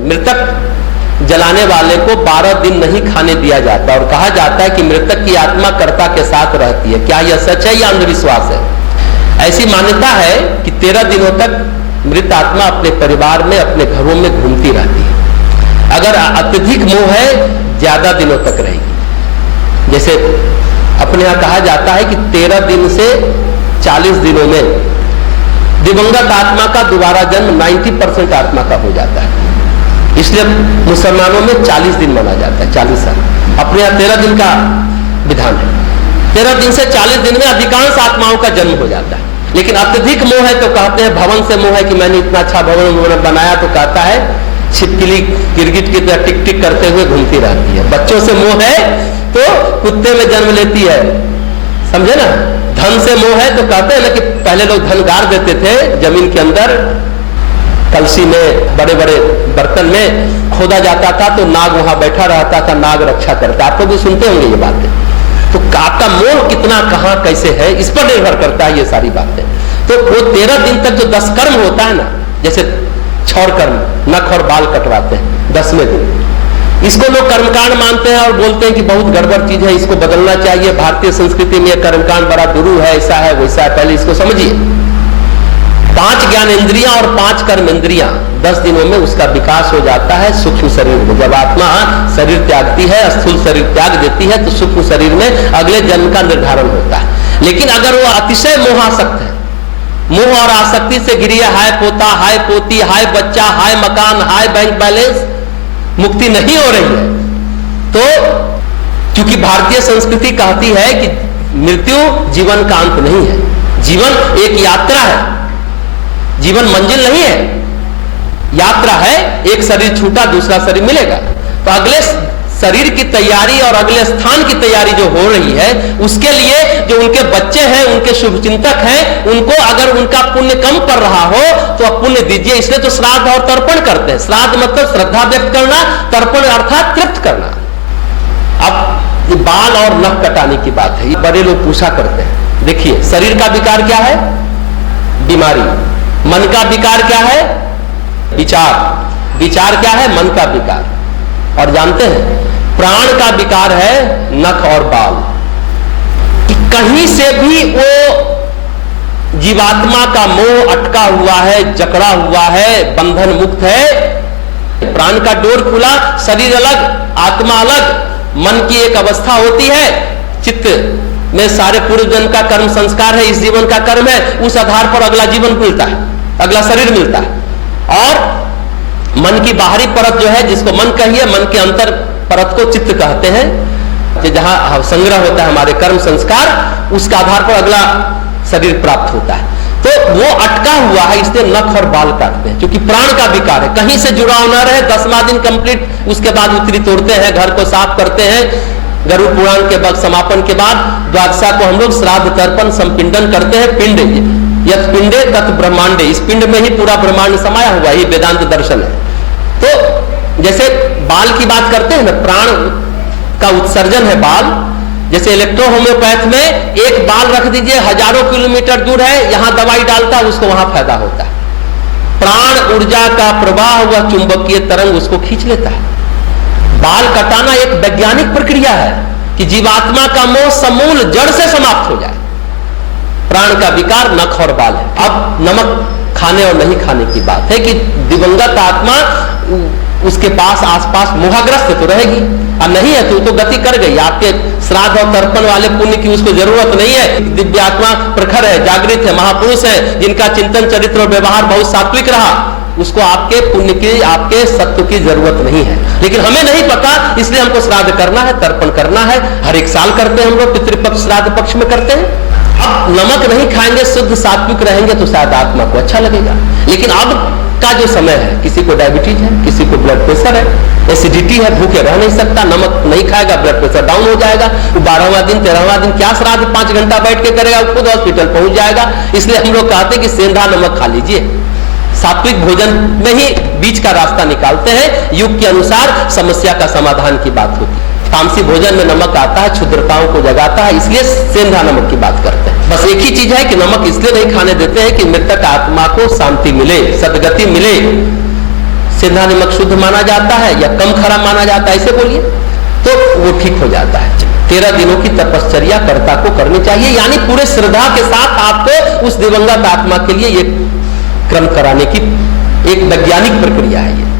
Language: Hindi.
मृतक जलाने वाले को 12 दिन नहीं खाने दिया जाता और कहा जाता है कि मृतक की आत्मा कर्ता के साथ रहती है। क्या यह सच है या अंधविश्वास है? ऐसी मान्यता है कि 13 दिनों तक मृत आत्मा अपने परिवार में, अपने घरों में घूमती रहती है। अगर अत्यधिक मोह है, ज्यादा दिनों तक रहेगी। जैसे अपने यहां कहा जाता है कि 13 दिन से 40 दिनों में दिवंगत आत्मा का दोबारा जन्म 90% आत्मा का हो जाता है। इसलिए मुसलमानों में 40 दिन माना जाता है, 40 साल। अपने यहाँ 13 दिन का विधान है। 13 दिन से 40 दिन में अधिकांश आत्माओं का जन्म हो जाता है। लेकिन अत्यधिक मोह है तो कहते हैं, भवन से मोह है कि मैंने इतना अच्छा भवन बनाया, तो कहता है छिपकली गिरगिट की तरह टिक टिक करते हुए घूमती रहती है। बच्चों से मोह है तो कुत्ते में जन्म लेती है, समझे ना। धन से मोह है तो कहते हैं ना कि पहले लोग धन गाड़ देते थे जमीन के अंदर, कलसी में, बड़े बड़े बर्तन में खोदा जाता था तो नाग वहां बैठा रहता था, नाग रक्षा करता। आप तो भी सुनते होंगे ये बातें। तो आपका मोह कितना, कहां, कैसे है, इस पर निर्भर करता है ये सारी बातें। तो वो 13 दिन तक जो 10 कर्म होता है ना, जैसे क्षौर कर्म, नख और बाल कटवाते हैं 10वें दिन, इसको लोग कर्मकांड मानते हैं और बोलते हैं कि बहुत गड़बड़ चीज है, इसको बदलना चाहिए। भारतीय संस्कृति में यह कर्मकांड बड़ा दुरू है, ऐसा है वैसा है। पहले इसको समझिए। 5 ज्ञानेंद्रियां और 5 कर्मेंद्रियां 10 दिनों में उसका विकास हो जाता है सूक्ष्म शरीर में। जब आत्मा शरीर त्यागती है, स्थूल शरीर त्याग देती है, तो सूक्ष्म शरीर में अगले जन्म का निर्धारण होता है। लेकिन अगर वो अतिशय मोहासक्त है, मोह और आसक्ति से घिरी है, हाय पोता, हाय पोती, हाय बच्चा, हाय मकान, हाय बैंक बैलेंस, मुक्ति नहीं हो रही है, तो क्योंकि भारतीय संस्कृति कहती है कि मृत्यु जीवन का अंत नहीं है, जीवन एक यात्रा है, जीवन मंजिल नहीं है, यात्रा है। एक शरीर छूटा, दूसरा शरीर मिलेगा। तो अगले शरीर की तैयारी और अगले स्थान की तैयारी जो हो रही है, उसके लिए जो उनके बच्चे हैं, उनके शुभचिंतक हैं, उनको अगर उनका पुण्य कम पड़ रहा हो तो आप पुण्य दीजिए। इसलिए तो श्राद्ध और तर्पण करते हैं। श्राद्ध मतलब श्रद्धा व्यक्त करना, तर्पण अर्थात तृप्त करना। अब ये बाल और नख कटाने की बात है, ये बड़े लोग पूछा करते हैं। देखिए, शरीर का विकार क्या है? बीमारी। मन का विकार क्या है? विचार। विचार क्या है? मन का विकार। और जानते हैं, प्राण का विकार है नख और बाल। कि कहीं से भी वो जीवात्मा का मोह अटका हुआ है, जकड़ा हुआ है, बंधन मुक्त है। प्राण का डोर खुला, शरीर अलग, आत्मा अलग। मन की एक अवस्था होती है, चित्त में सारे पूर्व जन्म का कर्म संस्कार है, इस जीवन का कर्म है, उस आधार पर अगला जीवन मिलता है, अगला शरीर मिलता है। और मन की बाहरी परत जो है, जिसको मन कहिए, मन के अंतर परत को चित्त कहते हैं, कि जहां संग्रह होता है हमारे कर्म संस्कार, उसके आधार पर अगला शरीर प्राप्त होता है। तो वो अटका हुआ है, इसलिए नख और बाल काटते हैं, क्योंकि प्राण का विकार है, कहीं से जुड़ाव न रहे। 10वां दिन कंप्लीट, उसके बाद उत्तरी तोड़ते हैं, घर को साफ करते हैं। गरुड़ पुराण के बाद समापन के बाद द्वादशा को हम लोग श्राद्ध तर्पण संपिंडन करते हैं। पिंड यत पिंडे तत् ब्रह्मांडे, इस पिंड में ही पूरा ब्रह्मांड समाया हुआ, ये वेदांत दर्शन है। तो जैसे बाल की बात करते हैं ना, प्राण का उत्सर्जन है बाल। जैसे इलेक्ट्रो होम्योपैथ में एक बाल रख दीजिए, हजारों किलोमीटर दूर है, यहां दवाई डालता है, उसको वहां फायदा होता है। प्राण ऊर्जा का प्रवाह व चुंबकीय तरंग उसको खींच लेता है। बाल कटाना एक वैज्ञानिक प्रक्रिया है कि जीवात्मा का मोह समूल जड़ से समाप्त हो जाए। प्राण का विकार नख और बाल है। अब नमक खाने और नहीं खाने की बात है कि दिवंगत आत्मा, उसके पास आसपास मोहग्रस्त तो रहेगी, अब नहीं है तो गति कर गई। आपके श्राद्ध और तर्पण वाले पुण्य की उसको जरूरत नहीं है। दिव्य आत्मा प्रखर है, जागृत है, महापुरुष है, जिनका चिंतन, चरित्र और व्यवहार बहुत सात्विक रहा, उसको आपके पुण्य की, आपके सत्व की जरूरत नहीं है। लेकिन हमें नहीं पता, इसलिए हमको श्राद्ध करना है, तर्पण करना है। हर एक साल करते हैं हम लोग, पितृपक्ष श्राद्ध पक्ष में करते हैं। अब नमक नहीं खाएंगे, शुद्ध सात्विक रहेंगे तो शायद आत्मा को अच्छा लगेगा। लेकिन अब का जो समय है, किसी को डायबिटीज है, किसी को ब्लड प्रेशर है, एसिडिटी है, भूखे रह नहीं सकता, नमक नहीं खाएगा, ब्लड प्रेशर डाउन हो जाएगा। 12वां दिन 13वां दिन क्या श्राद्ध 5 घंटा बैठ के करेगा, वो खुद हॉस्पिटल पहुंच जाएगा। इसलिए हम लोग कहते हैं कि सेंधा नमक खा लीजिए। सात्विक भोजन में ही बीच का रास्ता निकालते हैं। युग के अनुसार समस्या का समाधान की बात होती है। तामसी भोजन में नमक आता है, क्षुद्रताओं को जगाता है, इसलिए सेंधा नमक की बात करते हैं। बस एक ही चीज है कि नमक इसलिए नहीं खाने देते हैं कि मृतक आत्मा को शांति मिले, सदगति मिले, सेंधा नमक शुद्ध माना जाता है या कम खरा माना जाता है, ऐसे बोलिए, तो वो ठीक हो जाता है। 13 दिनों की तपश्चर्या कर्ता को करनी चाहिए, यानी पूरे श्रद्धा के साथ आपको उस दिवंगत आत्मा के लिए ये क्रम कराने की एक वैज्ञानिक प्रक्रिया है ये।